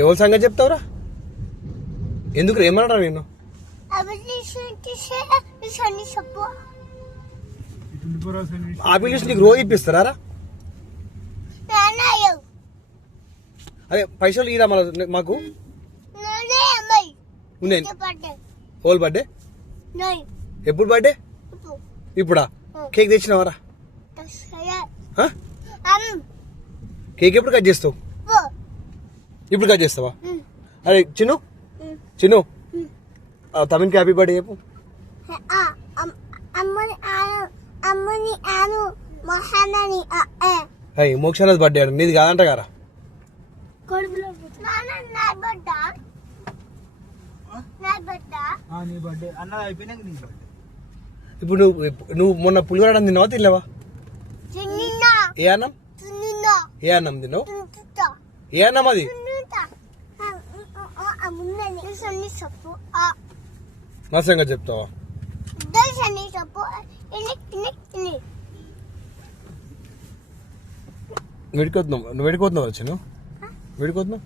ఎవరి సంగతి చెప్తావురా? ఎందుకు ఏమన్నా నేను ఆపిల్స్ నీకు రోజు ఇప్పిస్తారా? అదే పైసలు ఇరా మళ్ళీ మాకు. ఓల్ బర్త్డే ఎప్పుడు? బర్త్డే ఇప్పుడా? కేక్ తెచ్చినావారా? కేక్ ఎప్పుడు కట్ చేస్తావు? ఇప్పుడు కట్ చేస్తావా? అరే చిన్ను చిన్ను తమిన్కి హ్యాపీ బర్త్డే చెప్పు. మోక్షానాథ్ బర్త్డే అండి, నీది కాదంట గారా? ఇప్పుడు నువ్వు మొన్న పులిహోర తిన్నావా తినలేవా? ఏ అన్నం? ఏ అన్నం తిన్నావు? ఏ అన్నం అది? నా సంగతి చెప్తావా? వెడిపోతున్నావు? నువ్వు వెడిపోతున్నావు? వచ్చి నువ్వు వెడిపోతున్నావు?